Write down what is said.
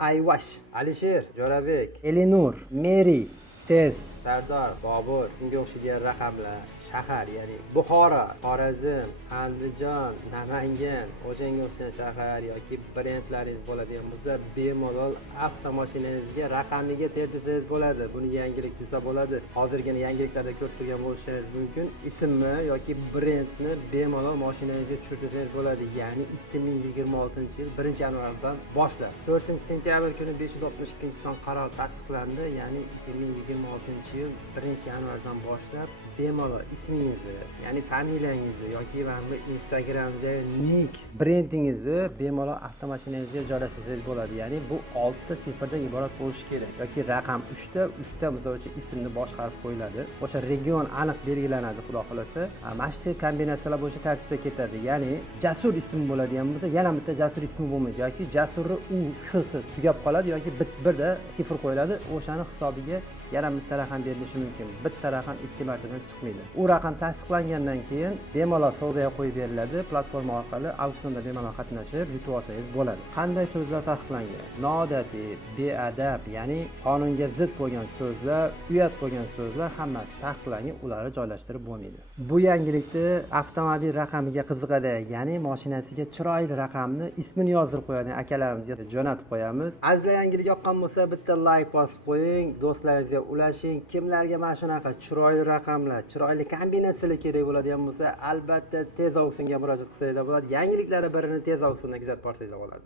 Ayvash, Alisher, Jo'rabek, Elinur, Meri, Tez, Sardor, Bobur, bunga o'xshagan raqamlar, shahar, ya'ni Buxoro, Xorazm, Andijon, Namangan, o'shanga o'xshagan shahar yoki brendlaringiz bo'ladigan bo'lsa, bemalol avtomashinangizga raqamiga terdisangiz bo'ladi. Buni yangilik desa bo'ladi. Hozirgina yangiliklarda ko'rib turgan bo'lishingiz mumkin. Ismni yoki brendni bemalol mashinangizga tushirsangiz bo'ladi. Ya'ni 2026-yil 1-yanvardan boshlab 4-sentyabr kuni 562-son qaror tasdiqlandi. Ya'ni 2026-yil 1-yanvardan boshlab bemalol ismingizni, ya'ni familiyangizni yoki mana bu Instagramda nick brendingizni bemalol avtomashinangizga joylashtirsangiz bo'ladi. Ya'ni bu 6 sifrdan iborat bo'lishi kerak yoki raqam 3 ta misol uchun ismni boshqarib qo'yiladi. O'sha region aniq belgilanadi, xudo xolasa. Mana shu kombinatsiyalar bo'yicha tartibda ketadi. Ya'ni Jasur ismi bo'ladigan bo'lsa, yana bitta Jasur ismi bo'lmaydi yoki Jasurni u s tugab qoladi yoki birda sifr qo'yiladi. O'shani hisobiga yana bitta raqam berilishi mumkin. Bitta raqam 2 martadan chiqmaydi. U raqam tasdiqlangandan keyin bemalol savdoga qo'yib beriladi. Platforma orqali auksionda bemalol qatnashib yutib olsangiz bo'ladi. Qanday so'zlar taqiqlangan? Noodatiy, beadab, ya'ni qonunga zid bo'lgan so'zlar, uyat bo'lgan so'zlar hammasi taqiqlangan, ularni joylashtirib bo'lmaydi. Bu yangilikni avtomobil raqamiga qiziqadi, ya'ni mashinasiga chiroyli raqamni ismini yozdirib qo'yadigan akalarimizga jo'natib qo'yamiz. Azizlar, yangilik yoqqan bo'lsa bitta like bosib qo'ying, do'stlaringizga ulashing. Kimlarga mana shunaqa chiroyli raqamlar, chiroyli kombinatsiyalar kerak bo'ladigan bo'lsa, albatta tez auksionga murojaat qilsangizlar bo'ladi. Yangiliklardan birini tez auksionda kuzatib borsangiz bo'ladi.